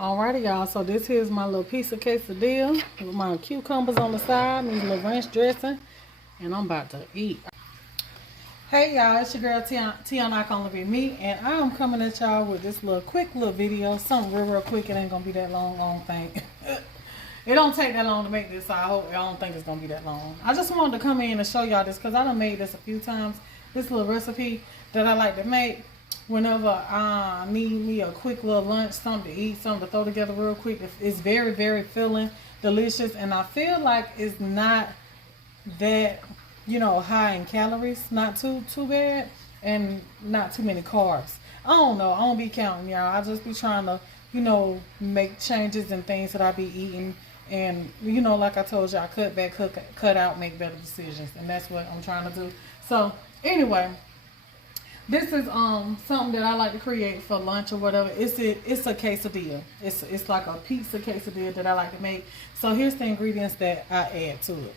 Alrighty, y'all. So this here's my little piece of quesadilla with my cucumbers on the side, these little ranch dressing, and I'm about to eat. Hey y'all, it's your girl Tiana, I can be me, and I'm coming at y'all with this little quick little video, something real quick. It ain't gonna be that long thing. It don't take that long to make this, so I don't think it's gonna be that long. I just wanted to come in and show y'all this because I done made this a few times. This little recipe that I like to make whenever I need me a quick little lunch, something to eat, something to throw together real quick. It's very, very filling, delicious, and I feel like it's not that, you know, high in calories, not too bad, and not too many carbs. I don't know, I don't be counting, y'all. I just be trying to, you know, make changes and things that I be eating, and, you know, like I told y'all, cut back, cut out, make better decisions, and that's what I'm trying to do. So anyway, this is something that I like to create for lunch or whatever. It's a quesadilla. It's like a pizza quesadilla that I like to make. So here's the ingredients that I add to it.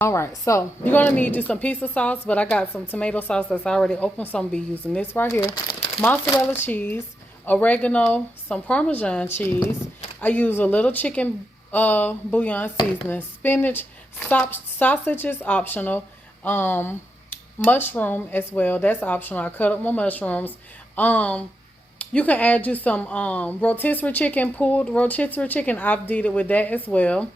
Alright, so you're going to need you some pizza sauce, but I got some tomato sauce that's already open, so I'm going to be using this right here. Mozzarella cheese, oregano, some Parmesan cheese. I use a little chicken bouillon seasoning, spinach, sausage is optional, mushroom as well, that's optional. I cut up my mushrooms. You can add you some rotisserie chicken, pulled rotisserie chicken. I've did it with that as well.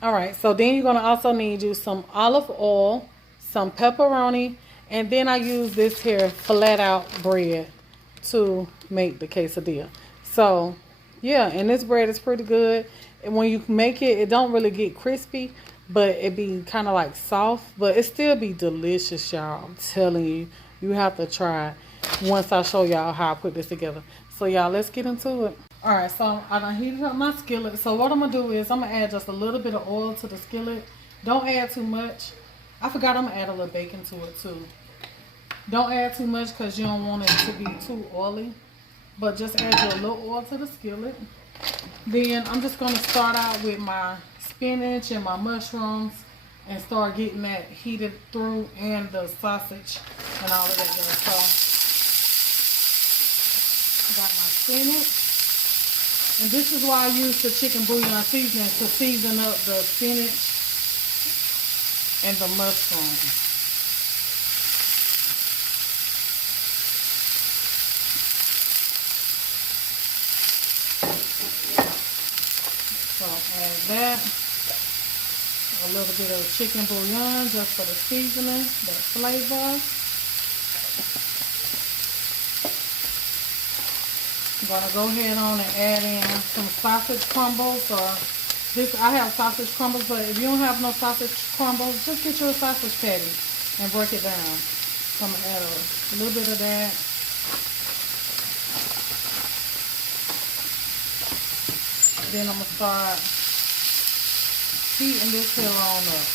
Alright, so then you're going to also need you some olive oil, some pepperoni, and then I use this here flat out bread to make the quesadilla. So yeah, and this bread is pretty good. And when you make it, it don't really get crispy, but it be kind of like soft, but it still be delicious, y'all. I'm telling you, you have to try it once I show y'all how I put this together. So y'all, let's get into it. Alright, so I done heated up my skillet. So what I'm going to do is I'm going to add just a little bit of oil to the skillet. Don't add too much. I forgot I'm going to add a little bacon to it too. Don't add too much because you don't want it to be too oily. But just add a little oil to the skillet. Then I'm just going to start out with my spinach and my mushrooms and start getting that heated through, and the sausage and all of that good stuff. Got my spinach. And this is why I use the chicken bouillon seasoning, to season up the spinach and the mushrooms. So add that. A little bit of chicken bouillon just for the seasoning, that flavor. I'm going to go ahead on and add in some sausage crumbles, or this, I have sausage crumbles, but if you don't have no sausage crumbles, just get you a sausage patty and break it down. So I'm going to add a little bit of that. Then I'm going to start heating this here on up.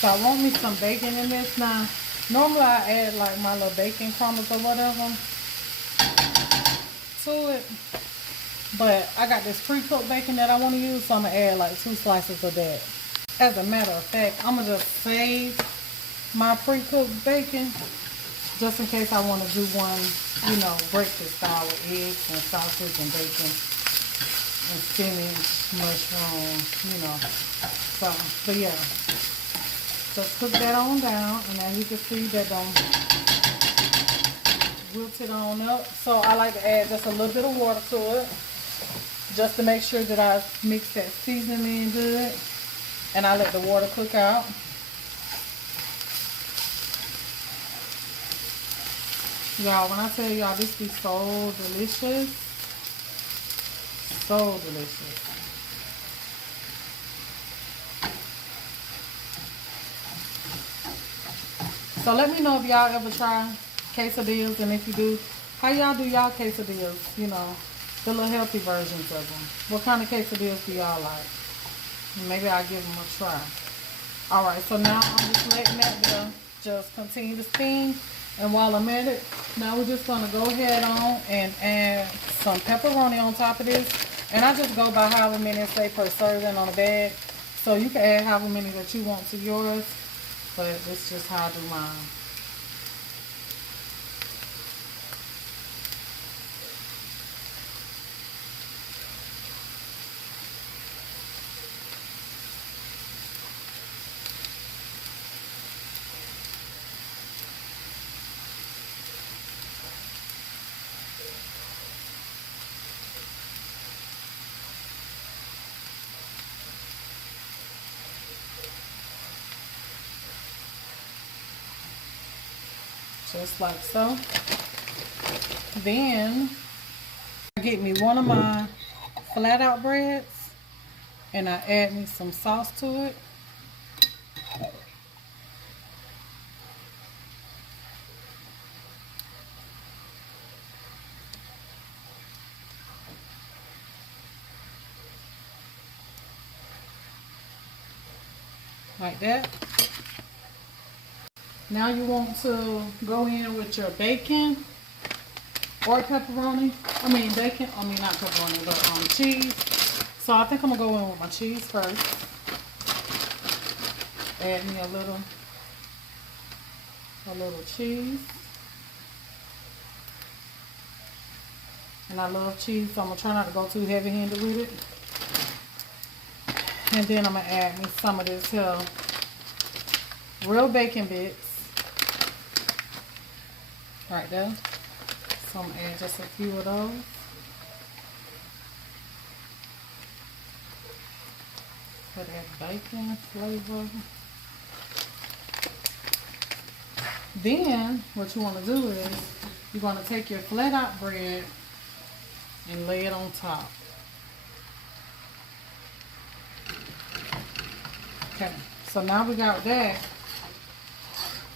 So I want me some bacon in this. Now, normally I add like my little bacon crumbles or whatever to it. But I got this pre-cooked bacon that I want to use, so I'm going to add like 2 slices of that. As a matter of fact, I'm going to just save my pre-cooked bacon just in case I want to do one, you know, breakfast style with eggs and sausage and bacon and spinach, mushrooms, you know. So, but yeah. Just cook that on down, and as you can see, that don't wilt it on up. So I like to add just a little bit of water to it, just to make sure that I mix that seasoning in good, and I let the water cook out. Y'all, when I tell y'all, this be so delicious, so delicious. So let me know if y'all ever try quesadillas, and if you do, how y'all do y'all quesadillas, you know, the little healthy versions of them. What kind of quesadillas do y'all like? Maybe I'll give them a try. Alright, so now I'm just letting that just continue to steam. And while I'm at it, now we're just gonna go ahead on and add some pepperoni on top of this. And I just go by however many it say per serving on the bag. So you can add however many that you want to yours, but it's just how I do mine. Just like so. Then I get me one of my flat out breads and I add me some sauce to it. Like that. Now you want to go in with your bacon or pepperoni. Not pepperoni, but cheese. So I think I'm gonna go in with my cheese first. Add me a little cheese. And I love cheese, so I'm gonna try not to go too heavy-handed with it. And then I'm gonna add me some of this here real bacon bits. Right there. So I'm going to add just a few of those. For that bacon flavor. Then what you want to do is you're going to take your flat out bread and lay it on top. Okay, so now we got that.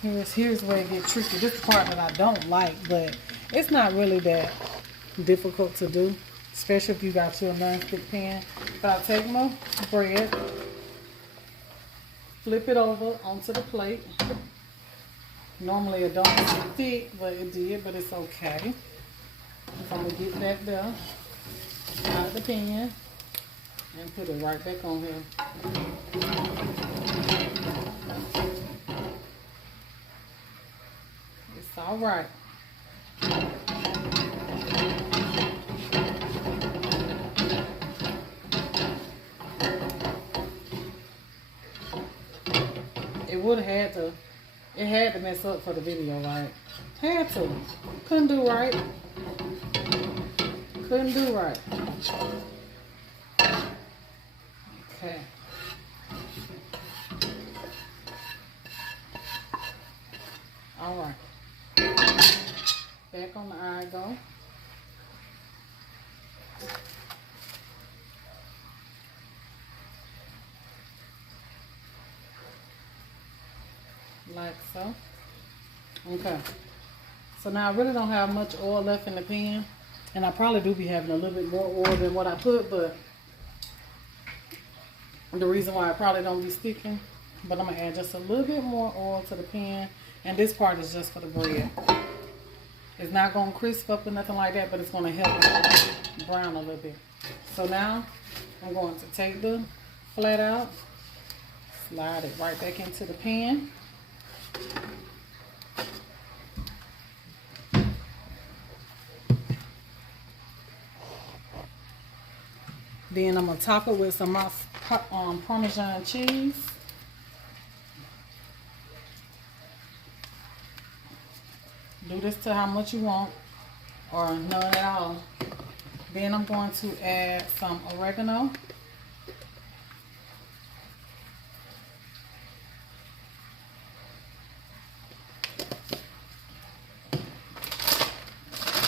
Here's where it gets tricky. This is the part that I don't like, but it's not really that difficult to do, especially if you got your non-stick pan. But I take my bread, flip it over onto the plate. Normally it don't stick, but it did, but it's okay. So I'm gonna get that there out of the pan and put it right back on here. All right. It had to mess up for the video, right? Had to. Couldn't do right. Couldn't do right. Okay. All right. Back on the eye go. Like so. Okay. So now I really don't have much oil left in the pan. And I probably do be having a little bit more oil than what I put, but the reason why I probably don't be sticking. But I'm going to add just a little bit more oil to the pan. And this part is just for the bread. It's not going to crisp up or nothing like that, but it's going to help it brown a little bit. So now I'm going to take the flat out, slide it right back into the pan. Then I'm going to top it with some Parmesan cheese. Do this to how much you want, or none at all. Then I'm going to add some oregano.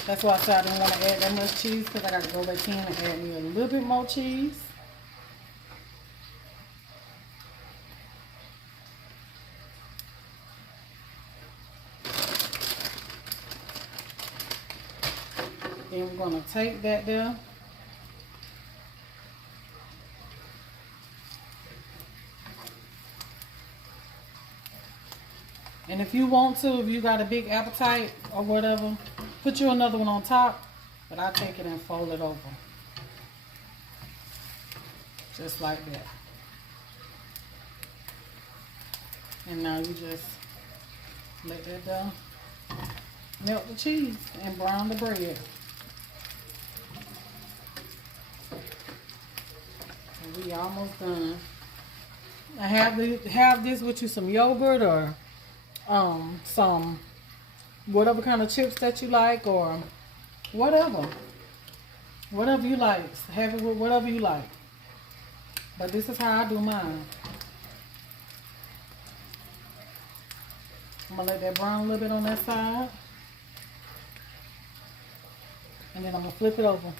That's why I said I didn't want to add that much cheese, because I got to go back in and add me a little bit more cheese. Then we're going to take that there. And if you want to, if you got a big appetite or whatever, put you another one on top. But I take it and fold it over. Just like that. And now you just let that down. Melt the cheese and brown the bread. And we almost done. I have this with you some yogurt or some whatever kind of chips that you like or whatever you like. Have it with whatever you like. But this is how I do mine. I'm gonna let that brown a little bit on that side. And then I'm gonna flip it over.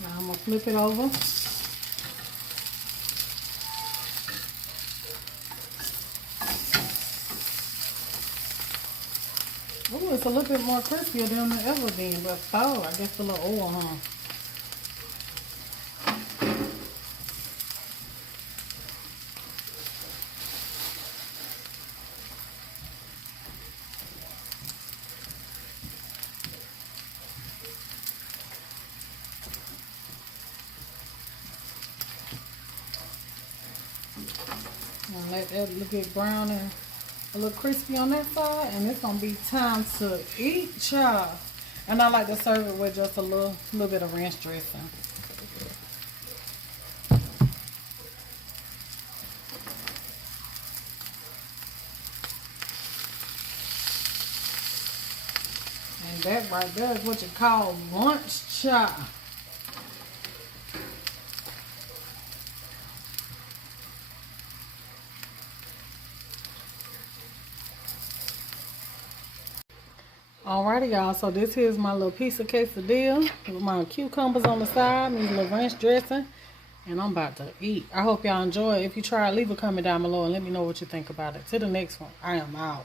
Now I'm gonna flip it over. Ooh, it's a little bit more crispier than it ever been, but oh, I guess a little oil, huh? And let that get brown and a little crispy on that side, and it's gonna be time to eat, child. And I like to serve it with just a little bit of ranch dressing. And that right there is what you call lunch, child. Alrighty, y'all, so this here's my little piece of quesadilla with my cucumbers on the side, these little ranch dressing, and I'm about to eat. I hope y'all enjoy it. If you try it, leave a comment down below and let me know what you think about it. Till the next one, I am out.